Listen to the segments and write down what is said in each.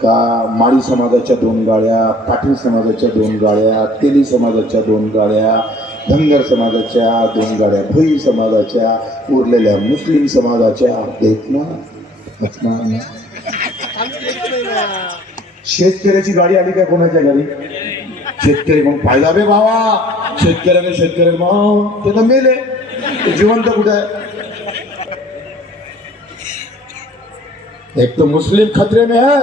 का माळी समाजाच्या 2 गाड्या, पाटील समाजाच्या 2 गाड्या, तेली समाजाच्या 2 गाड्या, धनगर समाजाच्या 2 गाड्या, भोई समाजाच्या, उरलेल्या मुस्लिम समाजाच्या आहेत ना. शेतकऱ्याची गाडी आली काय कोणाच्या घरी? शेतकरी मग फायदा बे भावा, शेतकऱ्याने मग ते तर मेले, जिवंत कुठे आहे? एक तो मुस्लिम खतरे में है,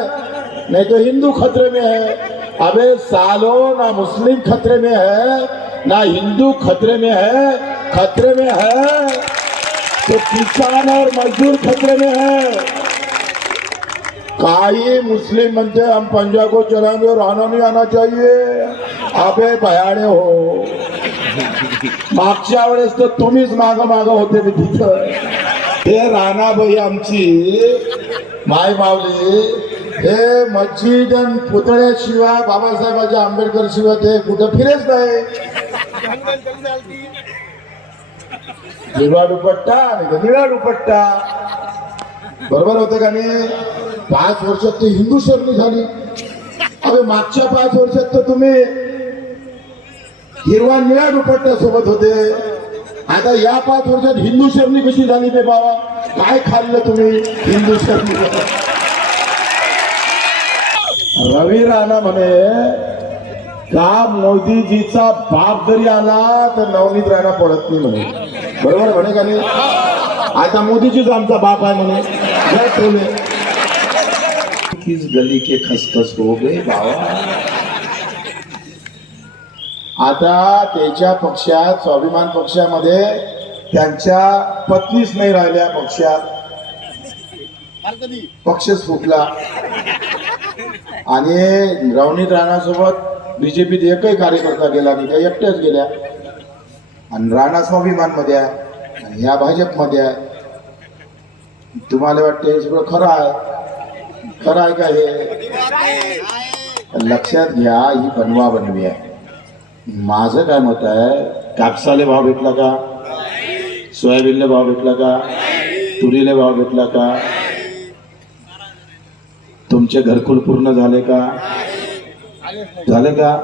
नहीं तो हिंदू खतरे में है. अबे सालो, ना मुस्लिम खतरे में है ना हिंदू खतरे में है. खतरे में है तो किसान और मजदूर खतरे में है. काई मुस्लिम म्हणते हम पंजाब को चलाएंगे और आना नहीं आना चाहिए. अबे भयाडे हो, मागच्या वेळेस तर तुम्हीच माग होते मी तिथं. हे राणाबाई आमची माय मावली, हे मस्जिद आणि पुतळ्याशिवाय, बाबासाहेबांच्या आंबेडकर शिवाय ते कुठं फिरेच नाही. हिरवा दुपट्टा आणि निळा दुपट्टा, बरोबर होतं का नाही? 5 वर्षात ते हिंदू शरणी झाली. अबे मागच्या 5 वर्षात तर तुम्ही हिरवा निळा दुपट्टा सोबत होते. आता या 5 वर्षात हिंदू शरणी कशी झाली बे बाबा? काय खाल्लं तुम्ही हिंदू शरणी? रवी राणा म्हणे का मोदीजीचा बाप जरी आला तर नवनीत राणा पडत नाही म्हणे. बरोबर म्हणे का नाही? आता मोदीजीच आमचा बाप आहे म्हणे. किस गली के खसखस हो गए बाबा. आता त्याच्या पक्षात, स्वाभिमान पक्षामध्ये त्यांच्या पत्नीच नाही राहिल्या पक्षात. पक्षच फुटला. आणि नवनीत राणासोबत बीजेपीत एकही कार्यकर्ता गेला नाही, त्या एकट्याच गेल्या. आणि राणा स्वाभिमान मध्ये आहे, ह्या भाजपमध्ये आहे. तुम्हाला वाटते हे सगळं खरं आहे? खरं आहे का हे? लक्षात घ्या, ही बनवा बनवी आहे. माझं काय मत आहे, कापसाले भाव भेटला का? सोयाबीनला भाव भेटला का? तुरीला भाव भेटला का? तुमचे घरकुल पूर्ण झाले का? झाले का?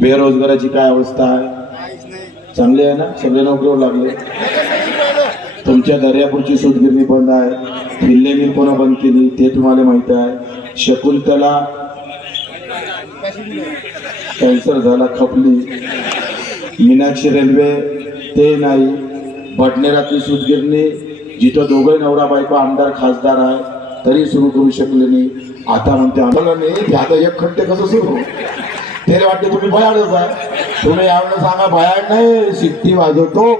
बेरोजगाराची काय अवस्था आहे? चांगली आहे ना? सगळे नोकरीवर लागले. तुमच्या दर्यापूरची सूतगिरणी बंद आहे. किल्ले मिल कोणा बंद केली ते तुम्हाला माहित आहे. शकुंतला कॅन्सर झाला, खपली. मीनाक्षी रेल्वे ते नाही. भटनेरातली सूतगिरणी जिथं दोघे नवरा बायको आमदार खासदार आहे तरी सुरू करू शकले नाही. आता म्हणते आम्हाला नाही. आता एक खट्टे कसं सुरू? त्याला वाटते तुम्ही भयाडच आहे. तुम्ही यावेळेला सांगा भयाड नाही, सिट्टी वाजवतो.